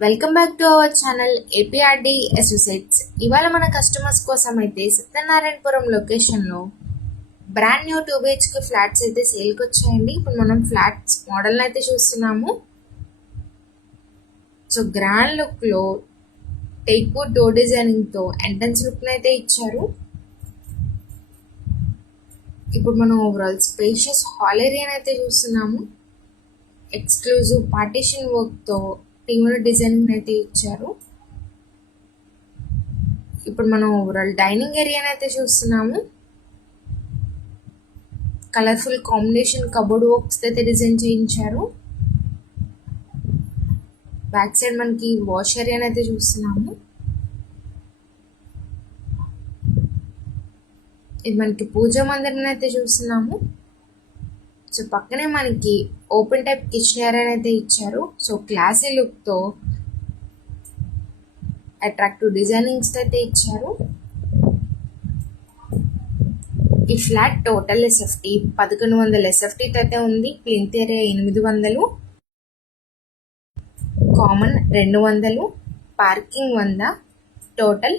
Welcome back to our channel APRD associates. ఇవాళ మన customers కోసం అయితే సత్యనారాయణపురం లొకేషన్లో బ్రాండ్ న్యూ 2 BHK ఫ్లాట్స్ అయితే సేల్కి వచ్చాయండి. ఇప్పుడు మనం ఫ్లాట్స్ మోడల్ని అయితే చూస్తున్నాము. సో గ్రాండ్ లుక్లో టేక్ వుడ్ డోర్ డిజైనింగ్తో ఎంట్రన్స్ లుక్ని అయితే ఇచ్చారు. ఇప్పుడు మనం ఓవరాల్ స్పేషియస్ హాల్ ఏరియాని అయితే చూస్తున్నాము. ఎక్స్క్లూజివ్ పార్టీషన్ వర్క్తో టీముల డిజైనింగ్ అయితే ఇచ్చారు. ఇప్పుడు మనం ఓవరాల్ డైనింగ్ ఏరియాని అయితే చూస్తున్నాము. కలర్ఫుల్ కాంబినేషన్ కబోర్డ్ వర్క్స్ అయితే డిజైన్ చేయించారు. బ్యాక్ సైడ్ మనకి వాష్ ఏరియాని అయితే చూస్తున్నాము. ఇది మనకి పూజా మందిరం అయితే చూస్తున్నాము. సో పక్కనే మనకి ఓపెన్ టైప్ కిచెన్ ఏరియా అయితే ఇచ్చారు. సో క్లాసీ లుక్తో అట్రాక్టివ్ డిజైనింగ్స్ అయితే ఇచ్చారు. ఈ ఫ్లాట్ టోటల్ ఎస్ఎఫ్టీ 1100 ఎస్ఎఫ్టీతో అయితే ఉంది. Plinth area 800, common 200, parking 100. Total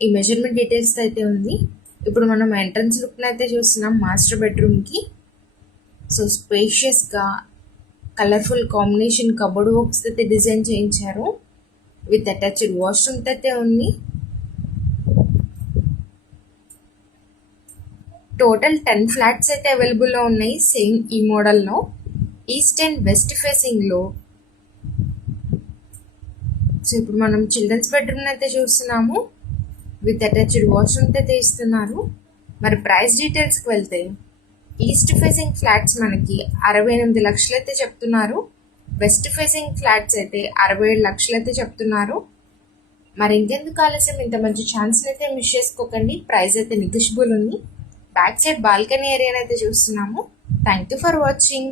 ఈ మెజర్మెంట్ డీటెయిల్స్ అయితే ఉంది. ఇప్పుడు మనం ఎంట్రన్స్ లుక్ని అయితే చూస్తున్నాం మాస్టర్ బెడ్రూమ్కి. సో స్పేషియస్గా కలర్ఫుల్ కాంబినేషన్ కబోర్డ్ వర్క్స్ అయితే డిజైన్ చేయించారు. విత్ అటాచ్డ్ వాష్రూమ్ అయితే ఉంది. టోటల్ 10 ఫ్లాట్స్ అయితే అవైలబుల్లో ఉన్నాయి సేమ్ ఈ మోడల్లో. ఈస్ట్ అండ్ వెస్ట్ ఫేసింగ్లో. సో ఇప్పుడు మనం చిల్డ్రన్స్ బెడ్రూమ్ అయితే చూస్తున్నాము. విత్ అటాచ్డ్ వాష్రూమ్ అయితే ఇస్తున్నారు. మరి ప్రైస్ డీటెయిల్స్కి వెళ్తే ఈస్ట్ ఫేసింగ్ ఫ్లాట్స్ మనకి 68 లక్షలు అయితే చెప్తున్నారు. వెస్ట్ ఫేసింగ్ ఫ్లాట్స్ అయితే 67 లక్షలు అయితే చెప్తున్నారు. మరి ఇంకెందుకు ఆలస్యం, ఇంత మంచి ఛాన్స్ అయితే మిస్ చేసుకోకండి. ప్రైస్ అయితే నెగోషియబుల్ ఉంది. బ్యాక్ సైడ్ బాల్కనీ ఏరియాని అయితే చూస్తున్నాము. Thank you for watching.